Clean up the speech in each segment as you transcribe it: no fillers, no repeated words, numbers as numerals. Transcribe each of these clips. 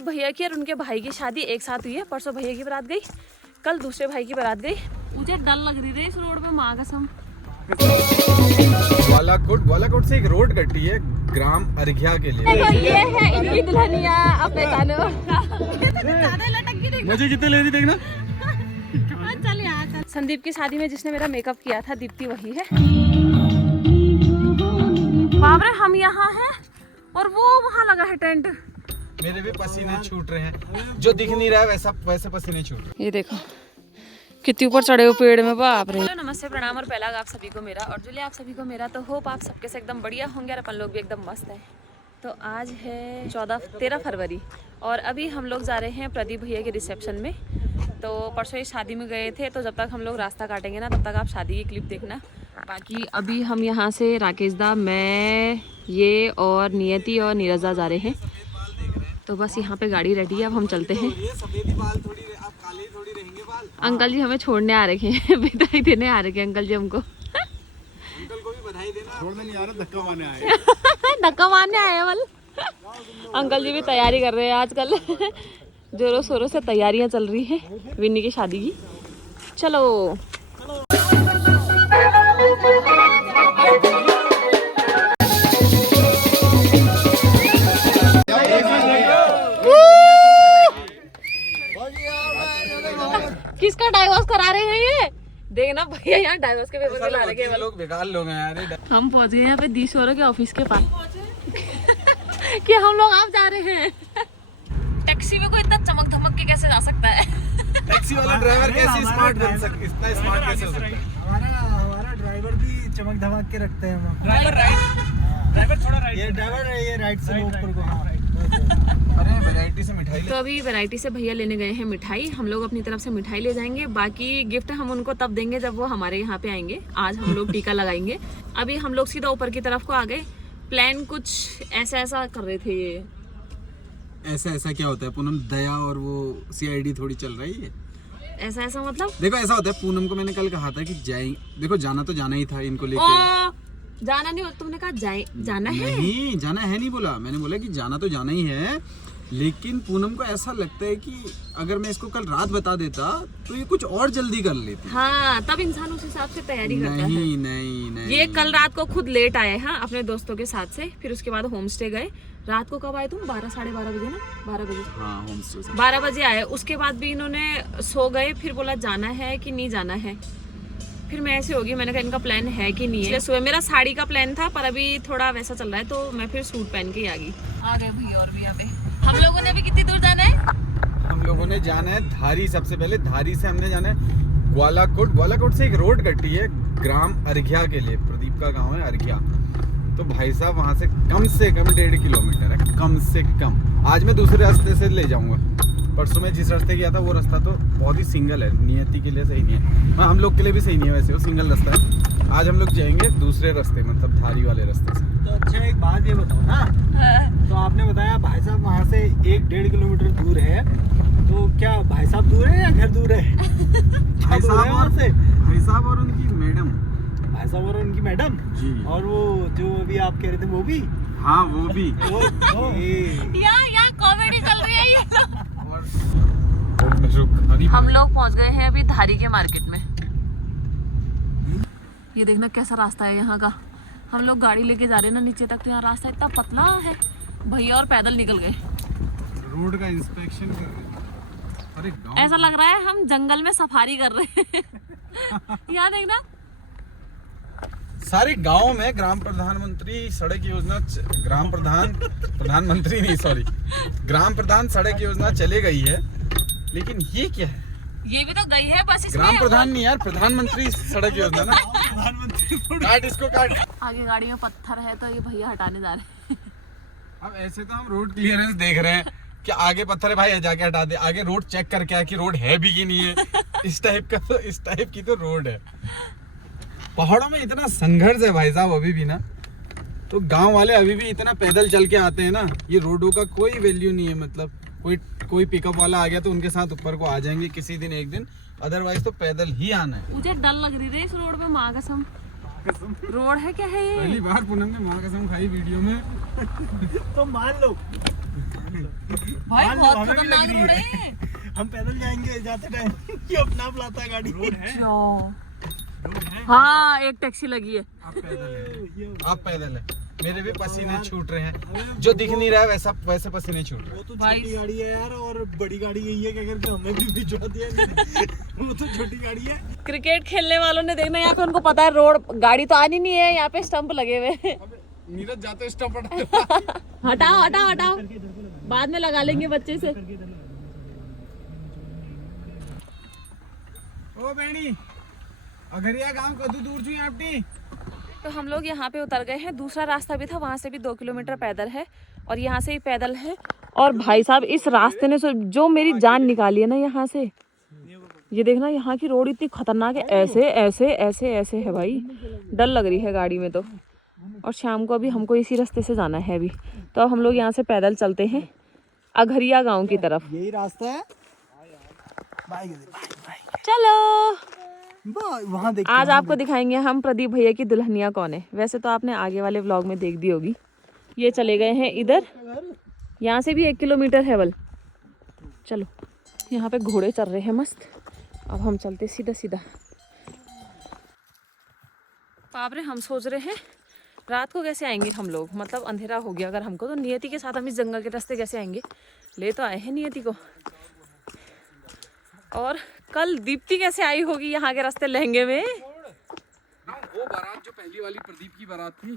भैया की और उनके भाई की शादी एक साथ हुई है। परसों भैया की बारात गई, कल दूसरे भाई की बारात गई। मुझे डर लग रही है इस रोड पे, माँ कसम। ग्वालाकोट से एक रोड कटी है ग्राम अर्घ्या के लिए। ये है इनकी दुल्हनिया, अब पहचानो। मुझे कितने ले रही देखना। चल यहाँ चल। संदीप की शादी में जिसने मेरा मेकअप किया था, दीप्ति वही है। बाप रे, हम यहाँ हैं और वो वहाँ लगा है टेंट। मेरे भी पसीने छूट रहे हैं, जो दिख नहीं रहा है वैसे पसीने छूट रहे हैं। ये देखो कितने ऊपर चढ़े हुए पेड़ में, बाप रे। हेलो नमस्ते प्रणाम और पहला आप सभी को मेरा और जुलिया आप सभी को मेरा। तो होप आप सबके से एकदम बढ़िया होंगे और अपन लोग भी एकदम मस्त हैं। तो आज है 13 फरवरी और अभी हम लोग जा रहे हैं प्रदीप भैया के रिसेप्शन में। तो परसों ही शादी में गए थे, तो जब तक हम लोग रास्ता काटेंगे ना तब तक आप शादी की क्लिप देखना। बाकी अभी हम यहाँ से राकेश दा, मैं, ये और नियति और नीरजा जा रहे हैं। तो बस यहाँ पे गाड़ी रेडी है, अब हम चलते हैं। अंकल जी हमें छोड़ने आ रखे हैं, बधाई देने आ रखे हैं अंकल जी हमको। अंकल को भी बधाई देना। छोड़ने नहीं आ रहा, धक्का मारने आए। धक्का मारने आए बल। अंकल जी भी तैयारी कर रहे हैं आजकल। जोरों शोरों से तैयारियां चल रही हैं विन्नी की शादी की। चलो किसका डाइवोर्स करा रहे हैं ये? देखना भैया यहाँ डाइवोर्स के पेपर ला रहे हैं। लोग बेकार लोग हैं यार। हम पहुंच गए यहाँ पे दीशोरों के ऑफिस के पास। कि हम लोग आप जा रहे हैं। टैक्सी में कोई इतना चमक धमक के कैसे जा सकता है? टैक्सी वाला ड्राइवर कैसे स्मार्ट बन सकता है? इतना स्मार्ट कैसे हो सकता है? हमारा ड्राइवर भी चमक धमक के रखते हैं। ड्राइवर थोड़ा राइट। ये ड्राइवर है, ये राइट से ऊपर को। अरे वैरायटी से मिठाई। तो अभी वैरायटी से भैया लेने गए हैं मिठाई। हम लोग अपनी तरफ से मिठाई ले जाएंगे, बाकी गिफ्ट हम उनको तब देंगे जब वो हमारे यहाँ पे आएंगे। आज हम लोग टीका लगाएंगे। अभी हम लोग सीधा ऊपर की तरफ को आ गए। प्लान कुछ ऐसा कर रहे थे। ये ऐसा क्या होता है पूनम? दया और वो सीआईडी थोड़ी चल रही है। ऐसा मतलब देखो ऐसा होता है, पूनम को मैंने कल कहा था कि देखो जाना तो जाना ही था इनको लेके। जाना नहीं, तुमने कहा जाना है। नहीं जाना है नहीं बोला, मैंने बोला कि जाना तो जाना ही है, लेकिन पूनम को ऐसा लगता है कि अगर मैं इसको कल रात बता देता तो ये कुछ और जल्दी कर लेती। हाँ, तब इंसान उस हिसाब से तैयारी करता है। नहीं ये कल रात को खुद लेट आए हैं अपने दोस्तों के साथ से, फिर उसके बाद होम स्टे गए। रात को कब आए तुम? 12 साढ़े 12 बजे ना? 12 बजे। हाँ, होम स्टे 12 बजे आए। उसके बाद भी इन्होंने सो गए, फिर बोला जाना है कि नहीं जाना है। फिर मैं ऐसे होगी, मैंने कहा इनका प्लान है कि नहीं है। सुबह मेरा साड़ी का प्लान था, पर अभी थोड़ा वैसा चल रहा है, तो मैं फिर सूट पहन के ही आ गई। आ गए भैया और भी यहाँ पे। हम लोगों ने अभी कितनी दूर जाना है? हम लोगों ने जाना है धारी। सबसे पहले धारी से हमने जाना है ग्वालाकोट से एक रोड कटी है ग्राम अर्घ्या के लिए। प्रदीप का गाँव है अर्घ्या। तो भाई साहब वहाँ से कम 1.5 किलोमीटर है, कम से कम। आज मैं दूसरे रास्ते से ले जाऊंगा। परसों में जिस रास्ते गया था वो रास्ता तो बहुत ही सिंगल है, नियति के लिए सही नहीं है। हाँ, हम लोग के लिए भी सही नहीं है वैसे, वो सिंगल रास्ता है। आज हम लोग जाएंगे दूसरे रास्ते, मतलब धारी वाले रास्ते से। तो अच्छा एक बात ये बताओ ना। तो आपने बताया भाई साहब वहाँ से 1.5 किलोमीटर दूर है, तो क्या भाई साहब दूर है या घर दूर है? भाई साहब और उनकी मैडम। भाई साहब और उनकी मैडम जी। और वो जो अभी आप कह रहे थे वो भी? हाँ, वो भी। यहाँ कॉमेडी चल रही है ये। और हम लोग पहुंच गए हैं अभी धारी के मार्केट में। ये देखना कैसा रास्ता है यहाँ का। हम लोग गाड़ी लेके जा रहे हैं ना नीचे तक, तो यहाँ रास्ता इतना पतला है। भैया और पैदल निकल गए। रोड का इंस्पेक्शन कर रहे हैं। अरे ऐसा लग रहा है हम जंगल में सफारी कर रहे हैं। यहाँ देखना सारे गांव में ग्राम प्रधानमंत्री सड़क योजना, ग्राम प्रधान सड़क योजना चले गई है, लेकिन ये क्या है? ये भी तो गई है बस। ग्राम प्रधान नहीं यार, प्रधानमंत्री सड़क योजना ना। काट इसको, काट। आगे गाड़ी में पत्थर है तो ये भैया हटाने जा रहे हैं। अब ऐसे तो हम रोड क्लियरेंस देख रहे हैं कि आगे पत्थर है भाई, जाके हटा दे। आगे रोड चेक करके आए कि रोड है भी कि नहीं है। इस टाइप की तो रोड है। पहाड़ों में इतना संघर्ष है भाई साहब अभी भी ना, तो गांव वाले अभी भी इतना पैदल चल के आते हैं ना। ये रोडों का कोई वैल्यू नहीं है, मतलब कोई पिकअप वाला आ गया तो उनके साथ ऊपर को आ जाएंगे किसी दिन एक दिन, अदरवाइज तो पैदल ही आना है। मुझे डर लग रही है इस रोड पे, माँ कसम। रोड है क्या है ये? पहली बार पूनम ने माँ कसम खाई वीडियो में। तो मान लो भाई हाँ, बहुत हमें भी खतरनाक लग रही रोड है। है। हम पैदल जाएंगे जाते टाइम ये अपना आप लाता है गाड़ी। रोड है, हाँ एक टैक्सी लगी है। आप पैदल है। मेरे भी पसीने छूट रहे हैं, जो दिख नहीं रहा है वैसे पसीने छूट रहे हैं। वो तो छोटी गाड़ी है यार, और बड़ी गाड़ी गई है क्या करके हमें भी भिजवा दिया वो तो छोटी गाड़ी है। क्रिकेट खेलने वालों ने देखना यहाँ पे, उनको पता है रोड गाड़ी तो आनी नहीं है, यहाँ पे स्टंप लगे हुए हैं। नीरज जाते स्टॉप हटाओ हटाओ हटाओ, बाद में लगा लेंगे बच्चे से। ओ बेणी अगरिया गांव कदू दूर छू आपटी। तो हम लोग यहाँ पे उतर गए हैं। दूसरा रास्ता भी था, वहाँ से भी 2 किलोमीटर पैदल है और यहाँ से ही पैदल है। और भाई साहब इस रास्ते ने जो मेरी जान निकाली है ना यहाँ से, ये देखना यहाँ की रोड इतनी खतरनाक है, ऐसे ऐसे ऐसे ऐसे है भाई, डर लग रही है गाड़ी में तो। और शाम को अभी हमको इसी रास्ते से जाना है अभी, तो अब हम लोग यहाँ से पैदल चलते हैं अघरिया गाँव की तरफ। यही रास्ता है। चलो वहाँ देख, आज आपको दिखाएंगे हम प्रदीप भैया की दुल्हनिया कौन है। वैसे तो आपने आगे वाले व्लॉग में देख दी होगी। ये चले गए हैं इधर, यहाँ से भी 1 किलोमीटर है बल। चलो यहाँ पे घोड़े चल रहे हैं मस्त। अब हम चलते सीधा सीधा। बाप रे, हम सोच रहे हैं रात को कैसे आएंगे हम लोग, मतलब अंधेरा हो गया अगर हमको, तो नियति के साथ हम इस जंगल के रास्ते कैसे आएंगे। ले तो आए हैं नियति को। और कल दीप्ति कैसे आई होगी यहाँ के रास्ते लहंगे में। वो बारात जो पहली वाली प्रदीप की बारात थी,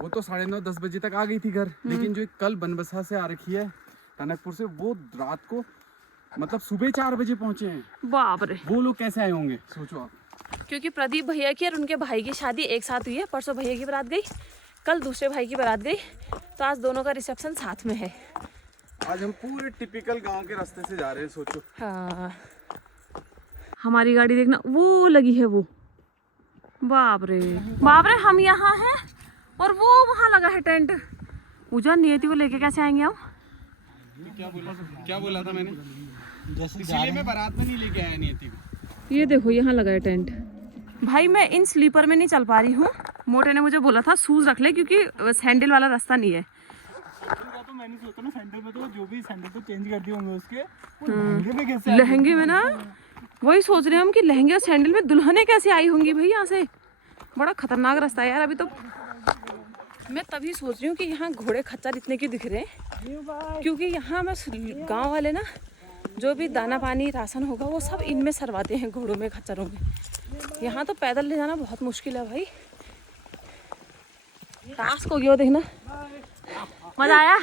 वो तो 9:30-10 बजे तक आ गई थी घर। लेकिन जो कल बनबसा से आ रखी है टनकपुर से, वो रात को मतलब सुबह 4 बजे पहुंचे हैं। बाप रे, वो लोग कैसे आए होंगे सोचो आप। क्योंकि प्रदीप भैया की और उनके भाई की शादी एक साथ हुई है। परसों भैया की बारात गई, कल दूसरे भाई की बारात गई, तो आज दोनों का रिसेप्शन साथ में है। आज हम पूरे टिपिकल गांव के रास्ते से जा रहे हैं, सोचो। हाँ, हमारी गाड़ी देखना वो लगी है वो। बाप रे बाप रे, हम यहाँ हैं और वो वहाँ लगा है टेंट। पूजा नियति को लेके कैसे आएंगे हम। क्या बोला था मैंने, इसीलिए मैं बारात में नहीं लेके आया नियति को। ये देखो यहाँ लगा है टेंट। भाई मैं इन स्लीपर में नहीं चल पा रही हूँ। मोटे ने मुझे बोला था शूज रख ले, क्योंकि सैंडल वाला रास्ता नहीं है। तो मैंने सोचा ना सैंडल में, तो जो भी सैंडल तो चेंज कर दिए होंगे उसके, लहंगे में कैसे लहंगे में ना, वही सोच रहे हैं हम कि लहंगे और सैंडल में दुल्हने कैसे आई होंगी भाई यहाँ से। बड़ा खतरनाक रास्ता है यार। अभी तो मैं तभी सोच रही हूँ कि यहाँ घोड़े खच्चर इतने क्यों दिख रहे हैं, क्योंकि यहाँ मैं गांव वाले ना जो भी दाना पानी राशन होगा वो सब इनमें सरवाते हैं, घोड़ों में खच्चरों में। यहाँ तो पैदल ले जाना बहुत मुश्किल है भाई। टास्क हो गया देखना। मजा आया।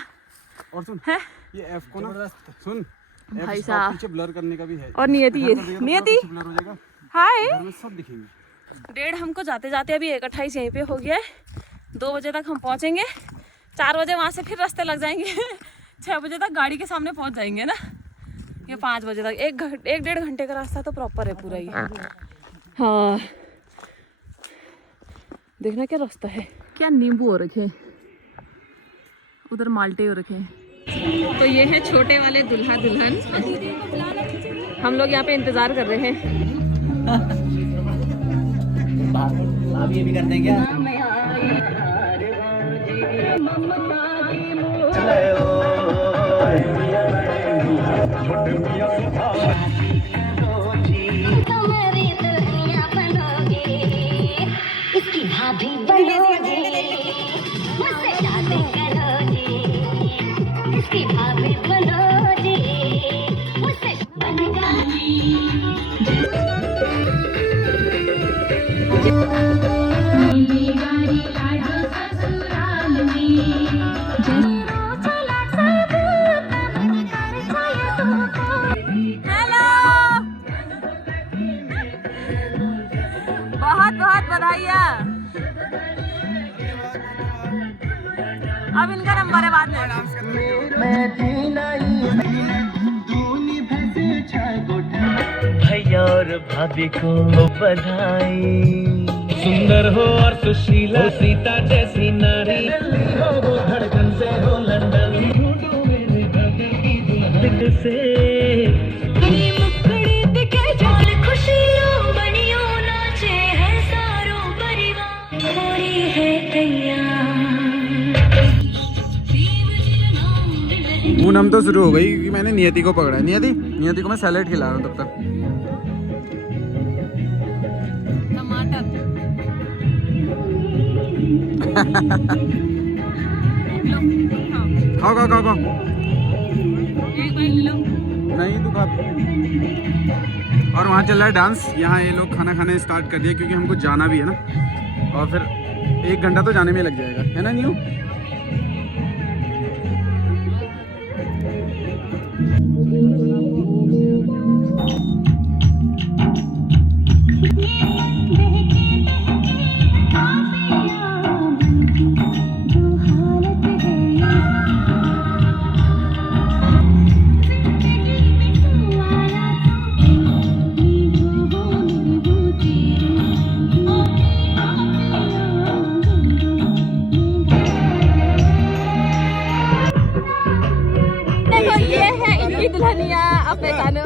और सुन है ये एफ को ना सुन, भाई साहब पीछे ब्लर करने का भी है। और नियति, ये नियति ब्लर हो जाएगा, हाय। घर में सब दिखेंगे। 1:30 हमको जाते जाते अभी 1:28 यहीं पे हो गया है। 2 बजे तक हम पहुंचेंगे, 4 बजे वहाँ से फिर रास्ते लग जाएंगे। 6 बजे तक गाड़ी के सामने पहुंच जाएंगे ना, ये 5 बजे तक 1-1.5 घंटे का रास्ता तो प्रॉपर है पूरा ही। हाँ देखना क्या रास्ता है, क्या नींबू हो रखे हैं, उधर माल्टे हो रखे हैं। तो ये है छोटे वाले दुल्हा दुल्हन। हम लोग यहाँ पे इंतजार कर रहे हैं। आप ये भी करते हैं क्या? इसकी भाभी बनोगे, मुझसे शादी करोगे। इसकी भाभी बनोगे, मुझसे बनगा। बहुत बहुत बधाइयाँ। अब इनका नंबर है बाद में। भैया और भाभी को बधाई। सुंदर हो और सुशीला हो, सीता जैसी नारी हो, वो धड़कन से हो लंदन से खुशी लो बनियो नाचे है सारो परिवार, होरी है तैयार। वो पूनम तो शुरू हो गई क्योंकि मैंने नियति को पकड़ा है। नियति को मैं सैलेड खिला रहा हूँ तब तक। टमाटर खाओ खाओ खाओ खाओ। एक बाइट ले लो। नहीं तू खा। और वहाँ चल रहा है डांस। यहाँ ये लोग खाना खाने स्टार्ट कर दिए क्योंकि हमको जाना भी है ना, और फिर 1 घंटा तो जाने में लग जाएगा, है ना न्यू? दुल्हनिया अब पहचानो।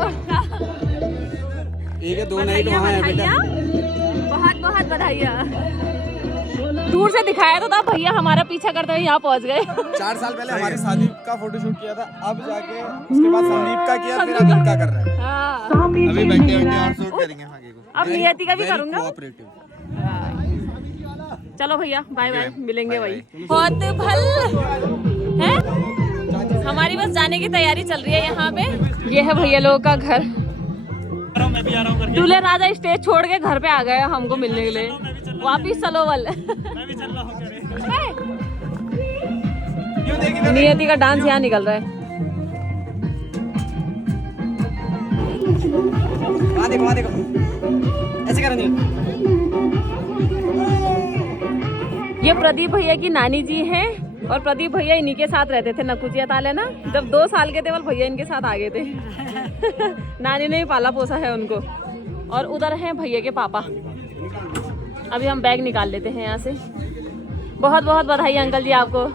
एक है 2 नाइट वहाँ है बेटा। बहुत बहुत बधाइयाँ। दूर से दिखाया तो था, भैया हमारा पीछा करते हुए यहाँ पहुँच गए। 4 साल पहले हमारी शादी का फोटोशूट किया था, अब जाके उसके बाद संदीप का किया, फिर अब इनका कर रहा है। हाँ। अभी बैठे और शूट करेंगे आगे को। अब नियति का भी करूँगा। कोऑपरेटिव। चलो भैया बाय बाय, मिलेंगे भाई। बहुत भल है, हमारी बस जाने की तैयारी चल रही है यहाँ पे। ये है भैया लोगों का घर। दूल्हे राजा स्टेज छोड़ के घर पे आ गए हमको मिलने के लिए। वापिस चलो वल। नियति का डांस यहाँ निकल रहा है। वहाँ देखो ऐसे करनी। ये प्रदीप भैया की नानी जी हैं और प्रदीप भैया इन्हीं के साथ रहते थे नकुचिया ताले ना। जब 2 साल के थे बल भैया इनके साथ आ गए थे। नानी ने ही पाला पोसा है उनको। और उधर हैं भैया के पापा। अभी हम बैग निकाल लेते हैं यहाँ से। बहुत बहुत बधाई अंकल जी आपको।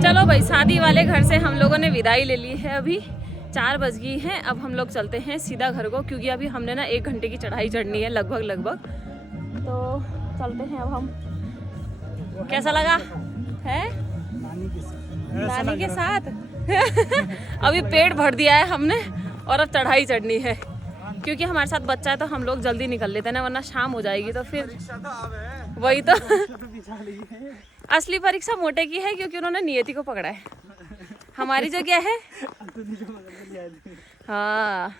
चलो भाई, शादी वाले घर से हम लोगों ने विदाई ले ली है। अभी 4 बज गई हैं। अब हम लोग चलते हैं सीधा घर को, क्योंकि अभी हमने ना 1 घंटे की चढ़ाई चढ़नी है लगभग। तो चलते हैं अब हम। कैसा लगा है नानी के साथ? अभी पेट भर दिया है हमने और अब चढ़ाई चढ़नी है, क्योंकि हमारे साथ बच्चा है तो हम लोग जल्दी निकल लेते हैं ना, वरना शाम हो जाएगी। तो फिर वही तो असली परीक्षा मोटे की है, क्योंकि उन्होंने नियति को पकड़ा है। हमारी जो क्या है। हाँ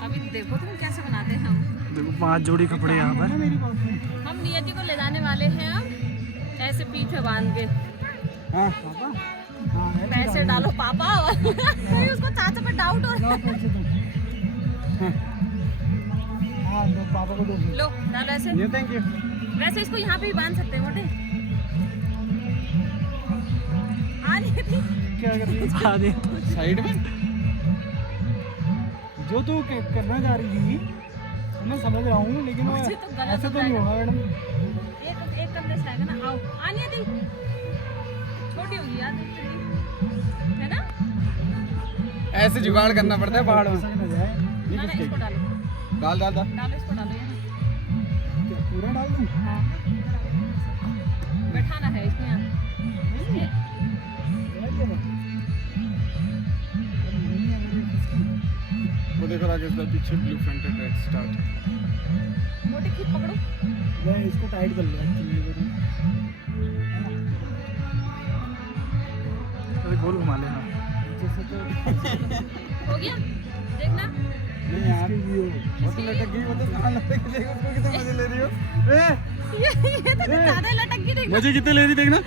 अभी देखो तुम कैसे बनाते हैं हम। देखो 5 जोड़ी कपड़े यहाँ पर। हम नियति को ले जाने वाले हैं अब, ऐसे पीठ पे बांध के। हाँ, पैसे डालो पापा। उसको चाचा पे डाउट हो रहा है। पापा को दो। लो डालो ऐसे। Thank you. वैसे इसको यहाँ पे भी बांध सकते हैं मोटे। क्या कर रही है? साइड में जो तू करना चाह रही थी मैं समझ रहा हूँ, लेकिन वो मुझे तो गलत ऐसे तो होता नहीं है। होगा मैडम। एक कमरे से आएगा ना। आओ आनी थी, छोटी होगी यार, है ना? ऐसे जुगाड़ करना पड़ता है पहाड़ में। ऐसा ना जाए। ना ना इसको डालो, डाल डाल डाल। डालो इसको डालो। क्या पूरा डाल दूँ? हाँ बैठाना है इसको यहाँ। वो देखो राकेश दा पीछे ब्लू फ्रंटेड रेड स्टार्ट। मोटे खींच पकड़ो। मैं इसको टाइट कर लिया एक्चुअली। अरे गोल घुमा ले। हाँ जैसे तो हो गया देखना। नहीं यार वो तो लटक गई। वो तो कहाँ लटक गई? उसको कितने मजे ले रही हो? ये तो ज्यादा लटक गई। देखना मजे कितने ले रही देखना।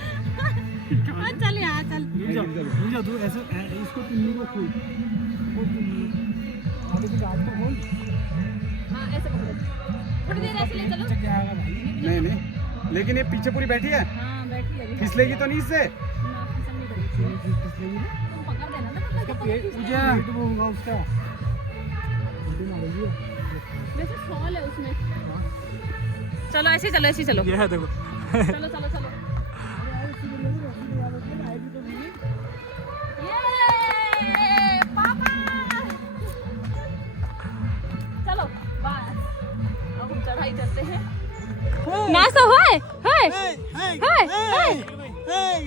चल यहाँ चल। जा तू ऐसे इसको पिन्नी को खोल। आगे से गार्ड को खोल। हाँ ऐसे पकड़ो, थोड़ी देर ऐसे ले चलो। क्या आएगा भाई? नहीं नहीं, लेकिन ये पीछे पूरी बैठी है। हाँ बैठी है अभी। फिसलेगी तो नहीं इससे। ना, फिसल नहीं करेगी। तुम पकड़ देना ना, तो पेट वो होगा उसका। वैसे सॉल है उसमें। चलो ऐसे चलो, ऐसे चलो। ये है देखो। चलो चलो चलो। ये पापा। चलो बस अब हम चढ़ाई करते हैं। नाश्ता हुआ है? हाय हाय हाय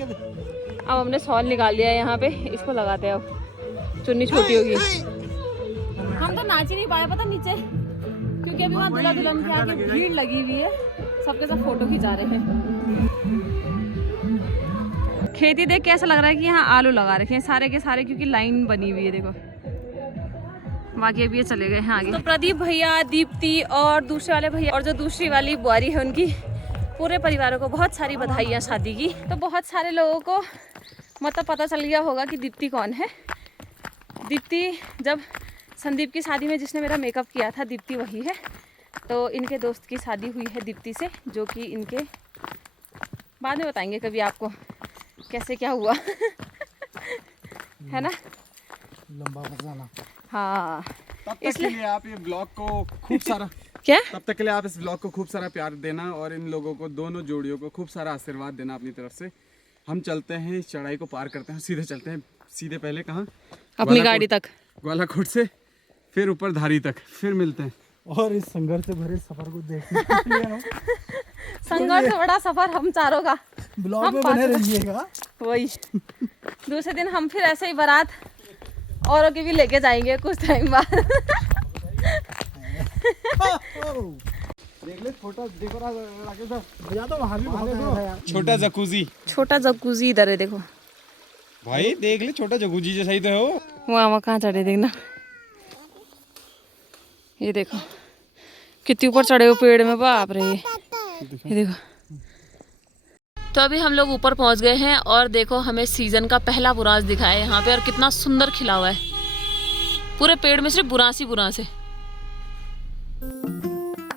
अब हमने सॉल निकाल लिया है यहाँ पे, इसको लगाते हैं। अब चुन्नी छोटी होगी। हम तो नाच ही नहीं पाए पता नीचे, क्योंकि अभी वहाँ दूल्हा दुल्हन के आगे भीड़ लगी हुई है, सबके सब फोटो खिंचा रहे हैं। खेती देख के ऐसा लग रहा है कि यहाँ आलू लगा रखे हैं सारे के सारे, क्योंकि लाइन बनी हुई है देखो। बाकी अभी ये चले गए हैं आगे। तो प्रदीप भैया, दीप्ति और दूसरे वाले भैया और जो दूसरी वाली बुआरी है, उनकी पूरे परिवारों को बहुत सारी बधाइयाँ शादी की। तो बहुत सारे लोगों को मतलब पता चल गया होगा कि दीप्ति कौन है। दीप्ति जब संदीप की शादी में जिसने मेरा मेकअप किया था, दीप्ति वही है। तो इनके दोस्त की शादी हुई है दीप्ति से, जो कि इनके बाद में बताएंगे कभी आपको कैसे क्या हुआ। है ना, लंबा फसाना। हाँ, तब तक के लिए आप ये ब्लॉग को खूब सारा क्या तब तक के लिए आप इस ब्लॉग को खूब सारा प्यार देना और इन लोगों को, दोनों जोड़ियों को खूब सारा आशीर्वाद देना अपनी तरफ से। हम चलते हैं, इस चढ़ाई को पार करते हैं, सीधे चलते हैं। सीधे पहले कहाँ? अपनी गाड़ी तक, ग्वालाकोट से फिर ऊपर धारी तक, फिर मिलते हैं। और इस संघर्ष से भरे सफर को देखने के लिए हम संघर्ष से बड़ा सफर हम चारों का। ब्लॉग में बने रहिएगा। वही दूसरे दिन हम फिर ऐसे ही बारात औरों की भी लेके जाएंगे कुछ टाइम बाद। देख ले छोटा, देखो राकेश सर, भैया तो वहाँ भी बहुत है यार। छोटा जकूजी, छोटा जकूजी इधर है देखो भाई देख ले, छोटा जकूजी जैसा ही तो है वो। वहाँ कहाँ चढ़े देखना, ये देखो कितनी ऊपर चढ़े हुए पेड़ में, बाप रे। ये देखो। तो अभी हम लोग ऊपर पहुंच गए हैं और देखो हमें सीजन का पहला बुरांस दिखा है यहाँ पे, और कितना सुंदर खिला हुआ है। पूरे पेड़ में सिर्फ बुरांस ही बुरांस है।